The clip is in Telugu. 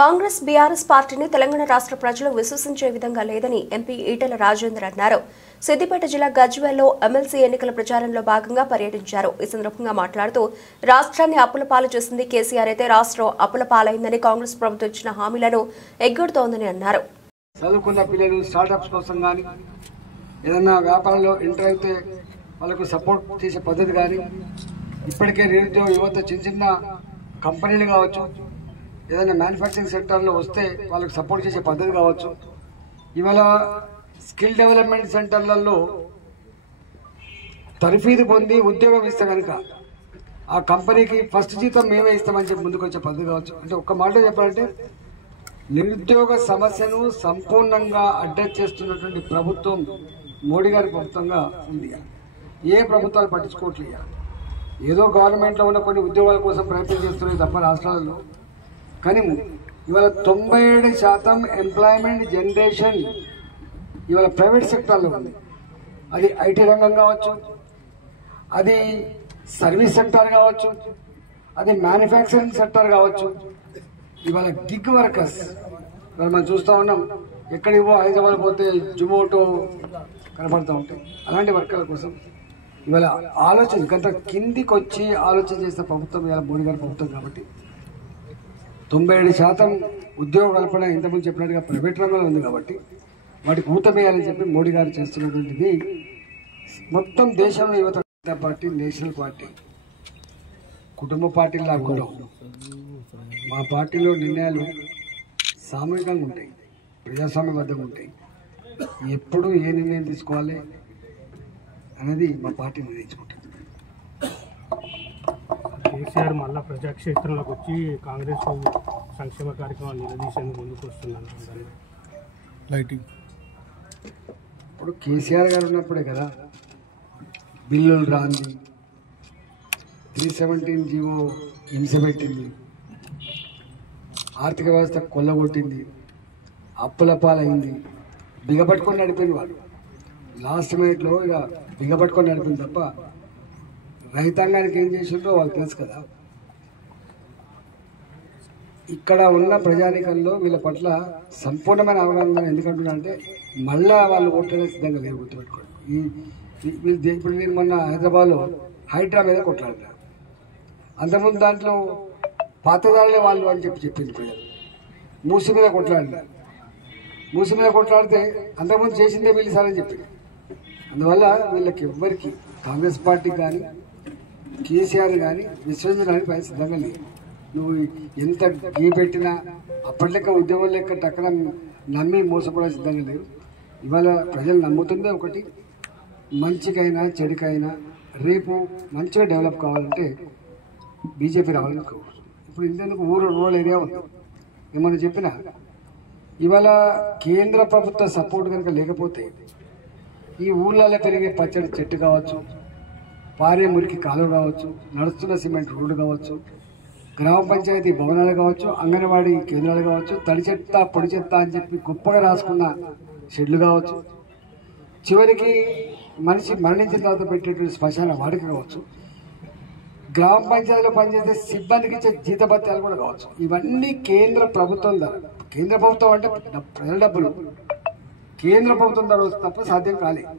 కాంగ్రెస్ బీఆర్ఎస్ పార్టీని తెలంగాణ రాష్ట్ర ప్రజలు విశ్వసించే విధంగా లేదని ఎంపీ ఈటెల రాజేందర్ అన్నారు. సిద్దిపేట జిల్లా గజ్వేల్లో ఎమ్మెల్సీ ఎన్నికల ప్రచారంలో భాగంగా పర్యటించారు. ఈ సందర్భంగా మాట్లాడుతూ రాష్ట్రాన్ని అప్పుల పాలు చేసింది కేసీఆర్ అయితే రాష్ట్రం అప్పుల పాలైందని కాంగ్రెస్ ప్రభుత్వం ఇచ్చిన హామీలను ఎగ్గొడుతోందని అన్నారు. చదువుకున్న పిల్లలు స్టార్టప్స్ కోసం కానీ ఏదైనా వ్యాపారంలో ఎంటర్ అయితే వాళ్ళకు సపోర్ట్ చేసే పద్ధతి కానీ ఇప్పటికే నిరుద్యోగ యువత చిన్న చిన్న కంపెనీలు కావచ్చు, ఏదైనా మ్యానుఫ్యాక్చరింగ్ సెక్టర్లో వస్తే వాళ్ళకి సపోర్ట్ చేసే పద్ధతి కావచ్చు. ఇవాళ స్కిల్ డెవలప్మెంట్ సెంటర్లలో తరఫీదు పొంది ఉద్యోగం ఇస్తే కనుక ఆ కంపెనీకి ఫస్ట్ జీతం మేమే ఇస్తామని చెప్పి ముందుకు వచ్చే పద్ధతి కావచ్చు. అంటే ఒక్క మాట చెప్పాలంటే నిరుద్యోగ సమస్యను సంపూర్ణంగా అడ్రస్ చేస్తున్నటువంటి ప్రభుత్వం మోడీ గారి ప్రభుత్వంగా ఉంది. ఏ ప్రభుత్వాలు పట్టించుకోవట్లేదు. ఏదో గవర్నమెంట్లో ఉన్న కొన్ని ఉద్యోగాల కోసం ప్రయత్నం చేస్తున్నాయి తప్ప రాష్ట్రాలలో. కానీ ఇవాళ 97% ఎంప్లాయ్మెంట్ జనరేషన్ ఇవాళ ప్రైవేట్ సెక్టార్లో ఉంది. అది ఐటీ రంగం కావచ్చు, అది సర్వీస్ సెక్టార్ కావచ్చు, అది మ్యానుఫ్యాక్చరింగ్ సెక్టార్ కావచ్చు. ఇవాళ గిగ్ వర్కర్స్ మనం చూస్తూ ఉన్నాం. ఎక్కడివో హైదరాబాద్ పోతే జొమాటో కనపడుతూ ఉంటాయి. అలాంటి వర్కర్ల కోసం ఇవాళ ఆలోచన గంట కిందికి వచ్చి ఆలోచన చేసిన ప్రభుత్వం ఇవాళ మోడీ గారి ప్రభుత్వం. కాబట్టి 97% ఉద్యోగ కల్పన ఇంతకుముందు చెప్పినట్టుగా ప్రైవేట్ రంగంలో ఉంది. కాబట్టి వాటికి ఊతమేయాలని చెప్పి మోడీ గారు చేస్తున్నటువంటిది మొత్తం దేశంలో యువత పార్టీ, నేషనల్ పార్టీ, కుటుంబ పార్టీలా కూడా మా పార్టీలో నిర్ణయాలు సామూహికంగా ఉంటాయి, ప్రజాస్వామ్యబద్ధంగా ఉంటాయి. ఎప్పుడు ఏ నిర్ణయం తీసుకోవాలి అనేది మా పార్టీ నిర్ణయించుకుంటుంది. కేసీఆర్ మళ్ళా ప్రజాక్షేత్రంలోకి వచ్చి కాంగ్రెస్ సంక్షేమ కార్యక్రమాలు నిలదీసేందుకు ముందుకు వస్తున్నాను. ఇప్పుడు కేసీఆర్ గారు ఉన్నప్పుడే కదా బిల్లులు రాంది, 317 జీవో హింస పెట్టింది, ఆర్థిక వ్యవస్థ కొల్లగొట్టింది, అప్పుల పాలైంది. బిగపట్టుకొని నడిపింది వాళ్ళు. లాస్ట్ మినిట్లో ఇక బిగపట్టుకొని నడిపింది తప్ప రైతాంగానికి ఏం చేసిండ్రో వాళ్ళు తెలుసు కదా. ఇక్కడ ఉన్న ప్రజానీకంలో వీళ్ళ పట్ల సంపూర్ణమైన అవగాహన ఎందుకంటున్నా అంటే మళ్ళా వాళ్ళు ఓట్లనే సిద్ధంగా లేరు. గుర్తుపెట్టుకోండి. ఇప్పుడు నేను మొన్న హైదరాబాద్లో హైడ్రా మీద కొట్లాడినా. అంతకుముందు దాంట్లో పాతదారులే వాళ్ళు అని చెప్పింది ప్రజలు. మూసి మీద కొట్లాడినా. మూసి మీద కొట్లాడితే అంతకుముందు చేసిందే వీళ్ళు సారని చెప్పింది. అందువల్ల వీళ్ళకి ఎవ్వరికి కాంగ్రెస్ పార్టీ కానీ కేసీఆర్ కానీ విశ్వసించడానికి పైన సిద్ధంగా లేదు. నువ్వు ఎంత గీ పెట్టినా అప్పటి లెక్క ఉద్యోగం లెక్క టక్కన నమ్మి మోసపోవడానికి సిద్ధంగా లేదు. ఇవాళ ప్రజలు నమ్ముతుందే ఒకటి, మంచికైనా చెడుకైనా రేపు మంచిగా డెవలప్ కావాలంటే బీజేపీ రావాలని కోరుకుంటున్నాం. ఇప్పుడు ఇందుకు రూరల్ ఏరియా ఉంది. ఏమన్నా చెప్పినా ఇవాళ కేంద్ర ప్రభుత్వ సపోర్ట్ కనుక లేకపోతే ఈ ఊళ్ళలో పెరిగే పచ్చడి చెట్టు కావచ్చు, పారే మురికి కాలువ కావచ్చు, నడుస్తున్న సిమెంట్ రోడ్డు కావచ్చు, గ్రామ పంచాయతీ భవనాలు కావచ్చు, అంగన్వాడీ కేంద్రాలు కావచ్చు, తడి చెత్త పొడి చెత్త అని చెప్పి గొప్పగా రాసుకున్న షెడ్లు కావచ్చు, చివరికి మనిషి మరణించిన తర్వాత పెట్టేటువంటి శ్మశాన వాడిక కావచ్చు, గ్రామ పంచాయతీలో పనిచేసే సిబ్బందికి ఇచ్చే జీతభత్యాలు కూడా కావచ్చు. ఇవన్నీ కేంద్ర ప్రభుత్వం ద్వారా. కేంద్ర ప్రభుత్వం అంటే ప్రజల డబ్బులు కేంద్ర ప్రభుత్వం ద్వారా తప్ప సాధ్యం కాలేదు.